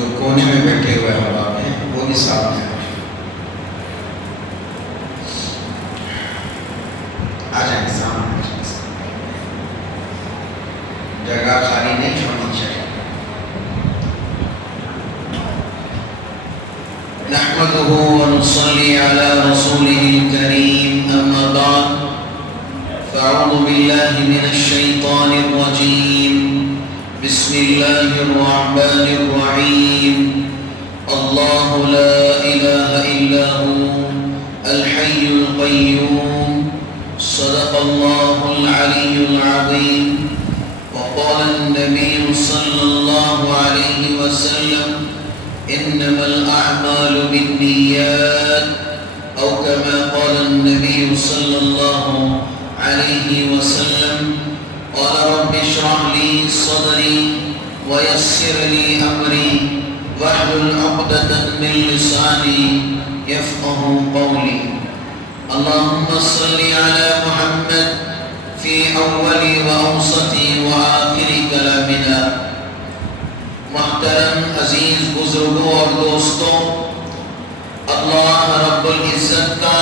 جو کونے میں بیٹھے ہوئے احباب ہیں وہ بھی سامنے آ جائیں سامنے، جگہ خالی نہیں چھوڑنی چاہیے۔ نحمده ونصلي على رسوله الكريم أما بعد فأعوذ بالله من الشيطان الرجيم بسم الله الرحمن الرحيم الله لا إله إلا هو الحي القيوم صدق الله العلي العظيم وقال النبي صلى الله عليه وسلم إنما الأعمال بالنيات أو كما قال النبي صلى الله عليه وسلم قال رب اشرح لي صدري ويسر لي أمري واحلل عقدة من لساني يفقه قولي اللهم صل على محمد في أول وأوسط وآخر كلامنا۔ محترم عزیز بزرگوں اور دوستوں، اللہ رب العزت کا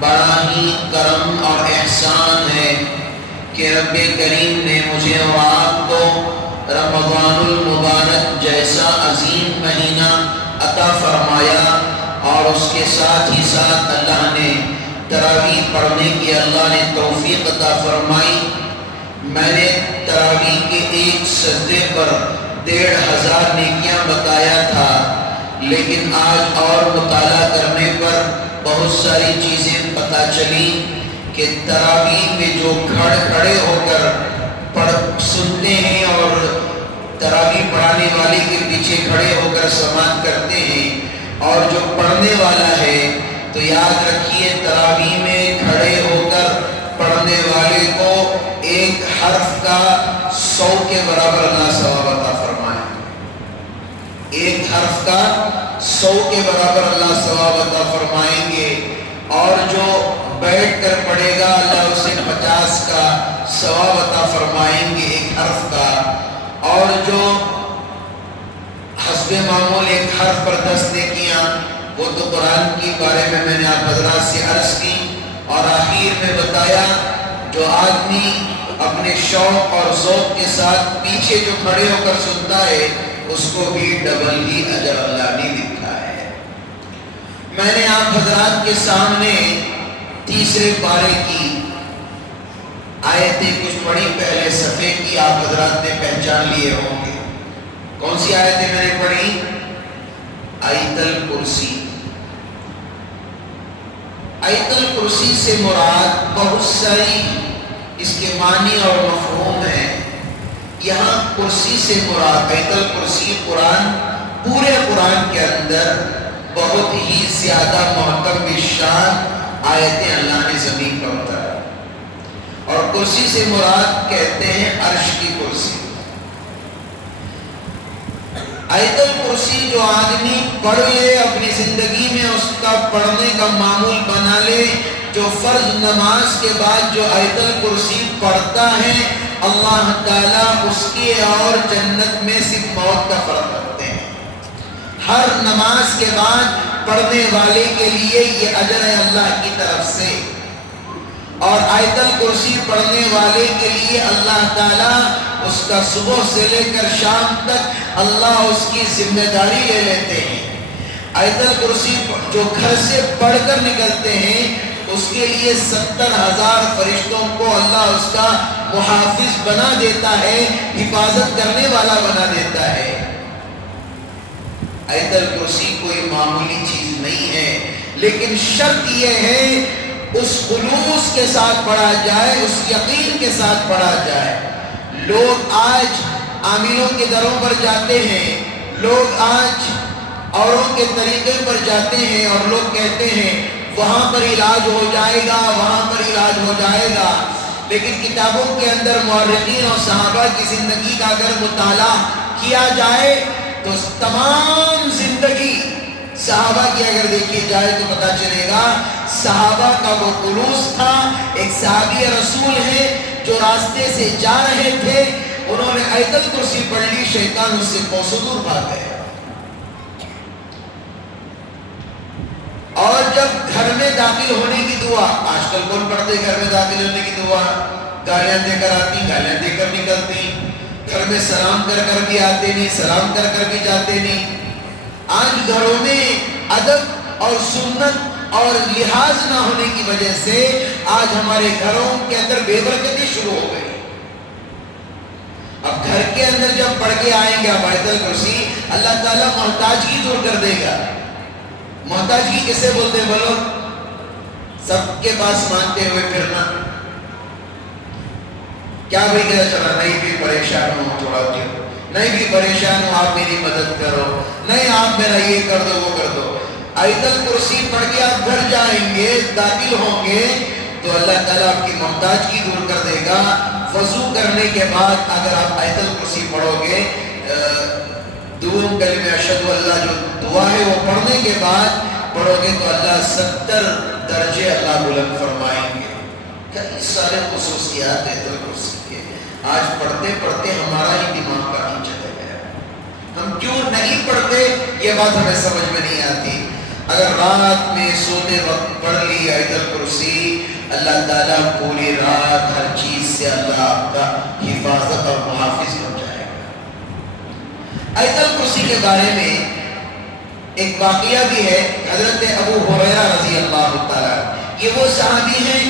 بڑا ہی کرم اور احسان ہے کہ رب کریم نے مجھے اور آپ کو رمضان المبارک جیسا عظیم مہینہ عطا فرمایا، اور اس کے ساتھ ہی ساتھ اللہ نے تراویح پڑھنے کی اللہ نے توفیق عطا فرمائی۔ میں نے تراویح کے ایک سجدے پر 1500 نیکیاں بتایا تھا، لیکن آج اور مطالعہ کرنے پر بہت ساری چیزیں پتہ چلی کہ تراویح میں جو کھڑے ہو کر سنتے ہیں اور تراویح پڑھانے والے کے پیچھے کھڑے ہو کر سماعت کرتے ہیں، اور جو پڑھنے والا ہے، تو یاد رکھیے تراویح میں کھڑے ہو کر پڑھنے والے کو ایک حرف کا 100 کے برابر اللہ ثواب عطا فرمائے۔ ایک حرف کا 100 کے برابر اللہ ثواب عطا فرمائیں گے، اور جو بیٹھ کر پڑھے گا اللہ اسے 50 کا ثواب عطا فرمائیں گے ایک حرف کا، اور جو حسب معمول ایک حرف پر 10 نیکیاں، وہ تو قرآن کے بارے میں نے آپ حضرات سے عرض کی، اور آخر میں بتایا جو آدمی اپنے شوق اور ذوق کے ساتھ پیچھے جو کھڑے ہو کر سنتا ہے اس کو بھی ڈبل ہی اجر اللہ نے لکھا ہے۔ میں نے آپ حضرات کے سامنے تیسرے پارے کی آیتیں کچھ پڑھی، پہلے صفحے کی آپ حضرات نے پہچان لیے ہوں گے۔ کون سی آیتیں میں نے پڑھی؟ آیت الکرسی۔ آیت الکرسی سے مراد بہت ساری اس کے معنی اور مفہوم ہیں۔ یہاں کرسی سے مراد آیت الکرسی قرآن، پورے قرآن کے اندر بہت ہی زیادہ محترم شان آیتیں اللہ نے زمین پر اتاری، اور کرسی سے مراد کہتے ہیں عرش کی کرسی۔ آیت الکرسی جو آدمی پڑھ لے اپنی زندگی میں اس کا پڑھنے کا معمول بنا لے، جو فرض نماز کے بعد جو آیت الکرسی پڑھتا ہے، اللہ تعالیٰ اس کی اور جنت میں صرف موت کا فرق رکھتے ہیں۔ ہر نماز کے بعد پڑھنے والے کے لیے یہ اجر ہے اللہ کی طرف سے، اور آیت الکرسی پڑھنے والے کے لیے اللہ تعالیٰ اس کا صبح سے لے کر شام تک اللہ اس کی ذمہ داری لے لیتے ہیں۔ آیت الکرسی جو گھر سے پڑھ کر نکلتے ہیں اس کے لیے 70,000 فرشتوں کو اللہ اس کا محافظ بنا دیتا ہے، حفاظت کرنے والا بنا دیتا ہے۔ آیت الکرسی کوئی معمولی چیز نہیں ہے، لیکن شرط یہ ہے اس خلوص کے ساتھ پڑھا جائے، اس یقین کے ساتھ پڑھا جائے۔ لوگ آج عاملوں کے دروں پر جاتے ہیں، لوگ آج اوروں کے طریقے پر جاتے ہیں، اور لوگ کہتے ہیں وہاں پر علاج ہو جائے گا، وہاں پر علاج ہو جائے گا، لیکن کتابوں کے اندر مورخین اور صحابہ کی زندگی کا اگر مطالعہ کیا جائے تو تمام زندگی صحابہ کی اگر دیکھی جائے تو پتہ چلے گا صحابہ کا وہ خلوص تھا۔ ایک صحابی رسول ہے جو راستے سے جا رہے تھے، انہوں نے آیت الکرسی پڑھ لی، شیطان اس سے کوسوں دور بھاگ گیا۔ میں داخل ہونے کی دعا، آج کل کون پڑھتے گھر میں داخل ہونے کی دعا؟ گالیاں دے کر آتی، گالیاں دے کر نکلتی، گھر میں سلام کر کر بھی آتے نہیں، سلام کر کر بھی جاتے نہیں۔ آج گھروں میں ادب اور سنت اور لحاظ نہ ہونے کی وجہ سے آج ہمارے گھروں کے اندر بے برکتی شروع ہو گئی۔ اب گھر کے اندر جب پڑھ کے آئیں گے آیت الکرسی، اللہ تعالیٰ محتاجگی دور کر دے گا۔ محتاجگی کسے بولتے ہیں بولو؟ سب کے پاس مانگتے ہوئے پھرنا۔ کیا بھائی کیا چلا، نہیں بھی پریشان ہوں تھوڑا دیر، نہیں بھی پریشان ہوں آپ میری مدد کرو، نہیں آپ میرا یہ کر دو وہ کر دو۔ آیت الکرسی پڑھ کے آپ گھر جائیں گے، داخل ہوں گے تو اللہ تعالیٰ آپ کی محتاجگی دور کر دے گا۔ وضو کرنے کے بعد اگر آپ آیت الکرسی پڑھو گے، دوم کلمہ اشہد اللہ جو دعا ہے وہ پڑھنے کے بعد پڑھو گے تو اللہ 70 درجے اللہ بلند فرمائیں گے۔ کئی سارے خصوصیات آیت الکرسی کے، آج پڑھتے پڑھتے ہمارا ہی دماغ کہیں چلے گیا۔ ہم کیوں نہیں پڑھتے یہ بات ہمیں سمجھ میں نہیں آتی۔ اگر رات میں سوتے وقت پڑھ لی آیت الکرسی، اللہ تعالیٰ پوری رات ہر چیز سے اللہ آپ کا حفاظت اور محافظ ہو جائے گا۔ آیت الکرسی کے بارے میں ایک واقعہ بھی ہے، حضرت ابو ہریرہ رضی اللہ تعالیٰ، یہ وہ صحابی ہیں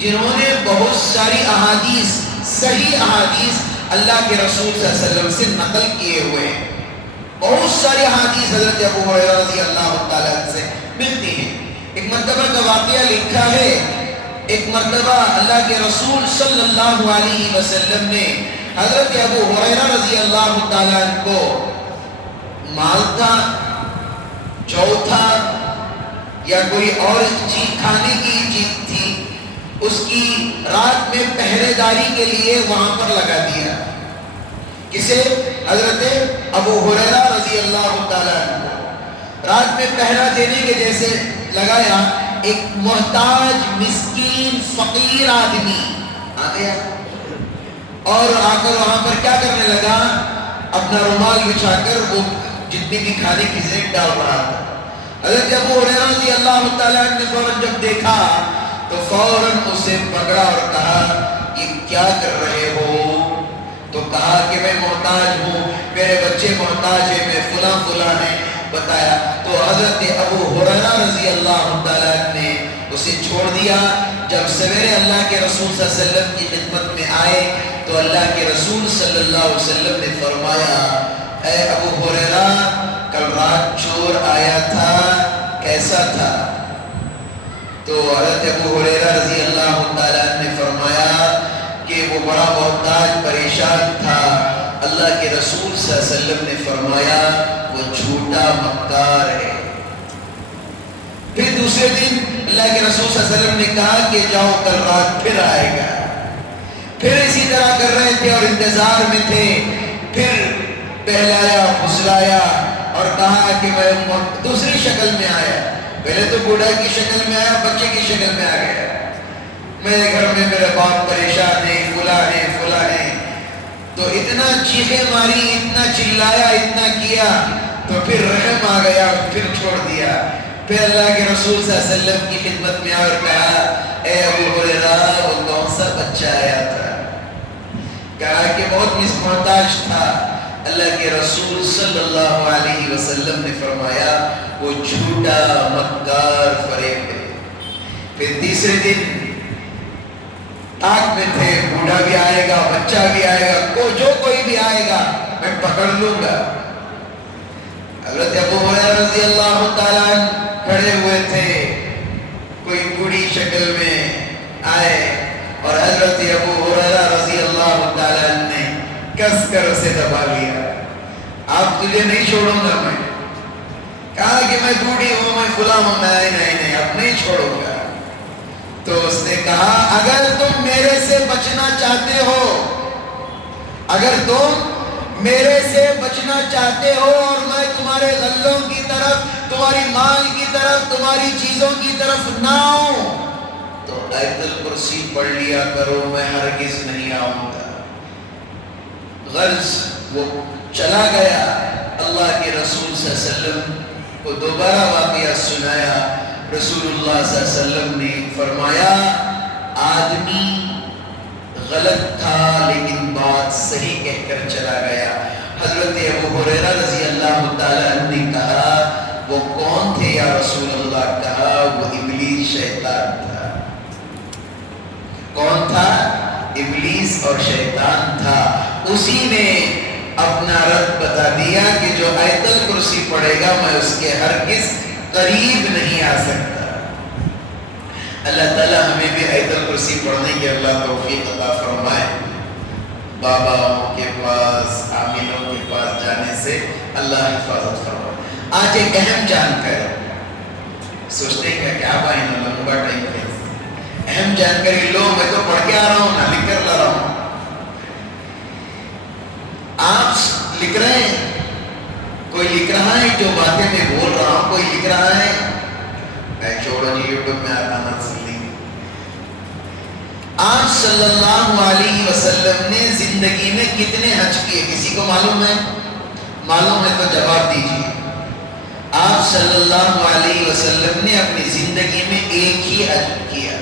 جنہوں نے بہت ساری احادیث، صحیح احادیث اللہ کے رسول صلی اللہ علیہ وسلم سے نقل کیے ہوئے ہیں۔ بہت ساری احادیث حضرت ابو ہریرہ رضی اللہ تعالیٰ سے ملتی ہیں۔ ایک مرتبہ کا واقعہ لکھا ہے، ایک مرتبہ اللہ کے رسول صلی اللہ علیہ وسلم نے حضرت ابو ہریرہ رضی اللہ تعالیٰ کو مال تھا، جو تھا یا کوئی اور چیز کھانے کی چیز تھی، اس کی رات میں پہرے داری کے لیے وہاں پر لگا دیا۔ کسے؟ حضرت ابو ہریرہ رضی اللہ تعالیٰ عنہ رات میں پہرا دینے کے جیسے لگایا۔ ایک محتاج مسکین فقیر آدمی آ گیا اور آ کر وہاں پر کیا کرنے لگا، اپنا رومال بچھا کر وہ جتنی بھی کھانے کی چیزیں ڈال رہا تھا۔ حضرت ابو ہریرہ رضی اللہ تعالیٰ عنہ نے فوراً جب دیکھا تو فوراً اسے پکڑا اور کہا یہ کیا کر رہے ہو؟ تو کہا کہ میں محتاج ہوں، میرے بچے محتاج ہیں، میں فلاں فلاں ہیں بتایا۔ تو حضرت ابو ہریرہ رضی اللہ تعالیٰ نے اسے چھوڑ دیا۔ جب سویرے اللہ کے رسول صلی اللہ علیہ وسلم کی خدمت میں آئے تو اللہ کے رسول صلی اللہ علیہ وسلم نے فرمایا، اے ابو ہریرہ کل رات چور آیا تھا، کیسا تھا؟ تو حضرت ابو ہریرہ رضی اللہ تعالیٰ نے فرمایا کہ وہ بڑا محتاج پریشان تھا۔ اللہ کے رسول صلی اللہ علیہ وسلم نے فرمایا وہ جھوٹا مکار ہے۔ پھر دوسرے دن اللہ کے رسول صلی اللہ علیہ وسلم نے کہا کہ جاؤ کل رات پھر آئے گا۔ پھر اسی طرح کر رہے تھے اور انتظار میں تھے۔ پھر بہلایا پھسلایا اور کہا کہ میں دوسری شکل میں آیا، پہلے تو بوڑھا کی شکل میں آیا، بچے کی شکل میں آ گیا، میرے گھر میں میرے باپ پریشان ہے، فلاں ہے فلاں ہے۔ تو اتنا چیخیں ماری، اتنا چلایا، اتنا کیا تو پھر رحم آ گیا، پھر چھوڑ دیا۔ پھر اللہ کے رسول صلی اللہ علیہ وسلم کی خدمت میں اور کہا اے ابو ہریرہ وہ کون سا بچہ آیا تھا؟ کہا کہ بہت محتاج تھا۔ اللہ کے رسول صلی اللہ علیہ وسلم نے فرمایا وہ جھوٹا مکار فریب ہے۔ پھر تیسرے دن آگ میں تھے، بوڑھا بھی آئے گا، بچہ بھی آئے گا، جو کوئی بھی آئے گا میں پکڑ لوں گا۔ حضرت ابو ہریرہ رضی اللہ تعالیٰ کھڑے ہوئے تھے، کوئی بوڑھی شکل میں آئے اور حضرت ابو ہریرہ رضی اللہ تعالیٰ نے کس کر اسے دبا لیا۔ آپ تجھے نہیں چھوڑوں گا میں، کہا کہ میں بوڑھی ہوں، میں فلاں ہوں، نہیں اب نہیں چھوڑوں گا۔ تو اس نے کہا اگر تم میرے سے بچنا چاہتے ہو، اگر تم میرے سے بچنا چاہتے ہو اور میں تمہارے غلوں کی طرف، تمہاری مال کی طرف، تمہاری چیزوں کی طرف نہ آؤں تو آیت الکرسی پڑھ لیا کرو، میں ہرگز نہیں آؤں گا۔ غرض وہ چلا گیا۔ اللہ کے رسول صلی اللہ علیہ وسلم کو دوبارہ واقعہ سنایا۔ رسول اللہ صلی اللہ علیہ وسلم نے فرمایا آدمی غلط تھا لیکن بات صحیح کہہ کر چلا گیا۔ حضرت ابو ہریرہ رضی اللہ تعالیٰ عنہ نے کہا وہ کون تھے یا رسول اللہ؟ کہا وہ ابلیس شیطان تھا۔ کون تھا؟ ابلیس اور شیطان تھا۔ اسی نے اپنا رد بتا دیا کہ جو آیت الکرسی پڑھے گا میں اس کے ہرگز قریب نہیں آ سکتا۔ اللہ تعالیٰ ہمیں بھی آیت الکرسی پڑھنے کی اللہ توفیق عطا فرمائے۔ باباؤں کے پاس، عاملوں کے پاس جانے سے اللہ حفاظت فرمائے۔ آج ایک اہم جانکاری، سوچتے ہیں کیا بھائی نہ لمبا ٹائم ہے، اہم جانکاری لو، میں تو پڑھ کے آ رہا ہوں، نہ لکھ کر لا رہا ہوں۔ آپ لکھ رہے ہیں، کوئی لکھ رہا ہے جو باتیں میں بول رہا ہوں، کوئی لکھ رہا ہے، میں چھوڑو جی یوٹیوب میں آتا نہ سن لیں گے۔ آپ صلی اللہ علیہ وسلم نے زندگی میں کتنے حج کیے؟ کسی کو معلوم ہے؟ معلوم ہے تو جواب دیجیے۔ آپ صلی اللہ علیہ وسلم نے اپنی زندگی میں ایک ہی حج کیا۔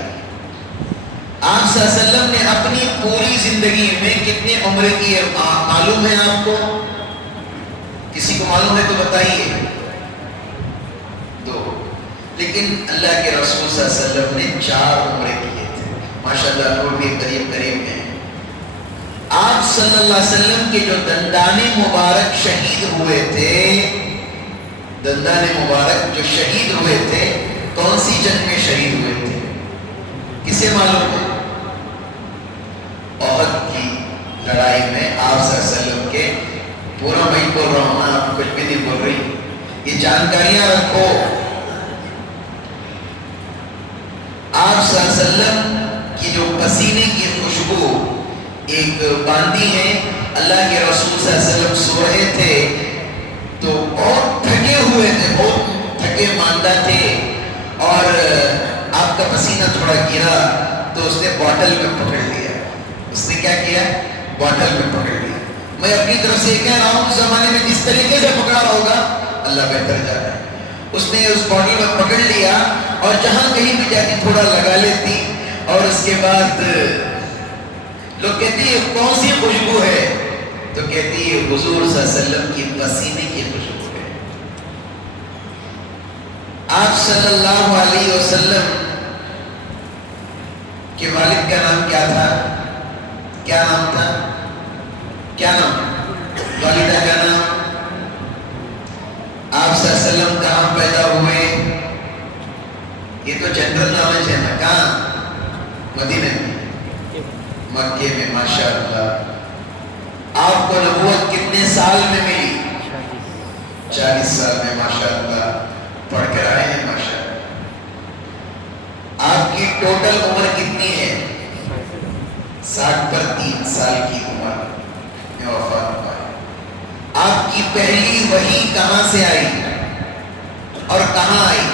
آپ صلی اللہ علیہ وسلم نے اپنی پوری زندگی میں کتنے عمرے کیے معلوم ہے آپ کو؟ کسی کو معلوم ہے تو بتائیے۔ 2۔ لیکن اللہ کے رسول صلی اللہ علیہ وسلم نے 4 عمرے کیے تھے۔ ماشاءاللہ لوگ بھی قریب قریب ہیں۔ آپ صلی اللہ علیہ وسلم کے جو دندان مبارک شہید ہوئے تھے، دندان مبارک جو شہید ہوئے تھے، کون سی جنگ میں شہید ہوئے تھے؟ کسے معلوم ہے؟ احد کی لڑائی میں آپ صلی اللہ علیہ وسلم کے، پورا میں بول رہا ہوں، میں آپ کو کچھ بھی نہیں بول رہی، یہ جانکاریاں رکھو۔ آپ صلی اللہ علیہ وسلم کی جو پسینے کی خوشبو ایک باندھی ہے، اللہ کے رسول صلی اللہ علیہ وسلم سو رہے تھے تو بہت تھکے ہوئے تھے، بہت تھکے ماندہ تھے، اور آپ کا پسینہ تھوڑا گرا تو اس نے باٹل میں پکڑ لیا۔ اس نے کیا کیا؟ باٹل میں پکڑ لیا۔ میں اپنی طرف سے کہہ رہا ہوں اس زمانے میں جس طریقے سے پکڑا ہوگا اللہ بہتر جانا ہے۔ اس نے اس باٹل میں پکڑ لیا اور جہاں کہیں بھی جاتی تھوڑا لگا لیتی، اور اس کے بعد لوگ کہتے ہیں کون سی خوشبو ہے؟ تو کہتی ہے حضور صلی اللہ علیہ وسلم کی پسینے کی خوشبو ہے۔ آپ صلی اللہ علیہ وسلم کے والد کا نام کیا تھا؟ کیا نام تھا؟ کیا نام؟ والدہ کا نام؟ آپ صلی اللہ علیہ وسلم کہاں پیدا ہوئے؟ یہ تو جنرل نالج ہے نا۔ کہاں؟ مدینہ میں، مکے میں۔ ماشاءاللہ آپ کو نبوت کتنے سال میں ملی؟ 40 سال میں۔ ماشاءاللہ پڑھ کر آئے ہیں ماشاءاللہ۔ آپ کی ٹوٹل عمر کتنی ہے؟ 60 پر 3 سال کی عمر میں وفات ہوا ہے۔ آپ کی پہلی وحی کہاں سے آئی اور کہاں آئی؟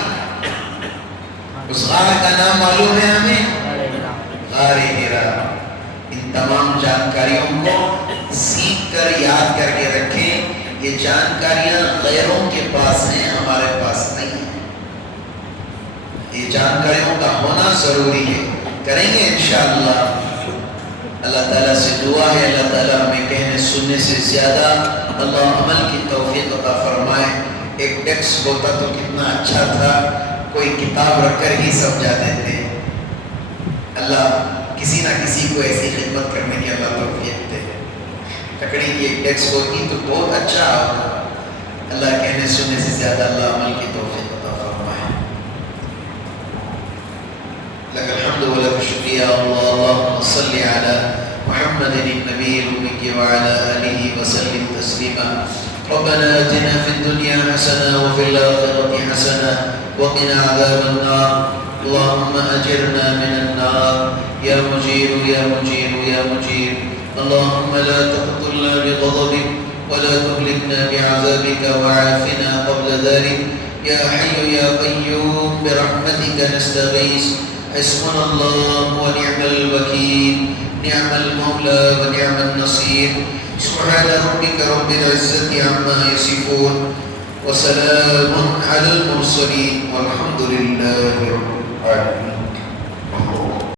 اس غار کا نام معلوم ہے ہمیں؟ غار حرا۔ ان تمام جانکاریوں کو سیکھ کر یاد کر کے رکھیں۔ یہ جانکاریاں غیروں کے پاس ہیں، ہمارے پاس نہیں ہیں۔ یہ جانکاریوں کا ہونا ضروری ہے۔ کریں گے انشاءاللہ۔ اللہ تعالیٰ سے دعا ہے اللہ تعالیٰ ہمیں کہنے سننے سے زیادہ اللہ عمل کی توفیق عطا فرمائے۔ ایک ٹیکسٹ ہوتا تو کتنا اچھا تھا، کوئی کتاب رکھ کر ہی سمجھا دیتے۔ اللہ کسی نہ کسی کو ایسی خدمت کرنے کی اللہ توفیق دے۔ لکڑی کی ایک ٹیکسٹ ہوتی تو بہت اچھا ہوتا۔ اللہ کہنے سننے سے زیادہ اللہ عمل کی توفیق عطا فرمائے۔ لک الحمد و لک الشکر یا اللہ۔ اللہم صلی علی محمد النبی الأمی وعلی آلہ وسلم تسلیما۔ ربنا آتنا في الدنيا حسنة وفي الآخرة حسنة وقنا عذاب النار۔ اللهم أجرنا من النار يا مجير يا مجير يا مجير۔ اللهم لا تقتلنا بغضبك ولا تهلكنا بعذابك وعافنا قبل ذلك يا حي يا قيوم برحمتك نستغيث۔ حسبنا الله ونعم الوكيل، نعم المولى ونعم النصير۔ سبحان ربك رب العزة عما يصفون وسلام على المرسلين والحمد لله رب العالمين.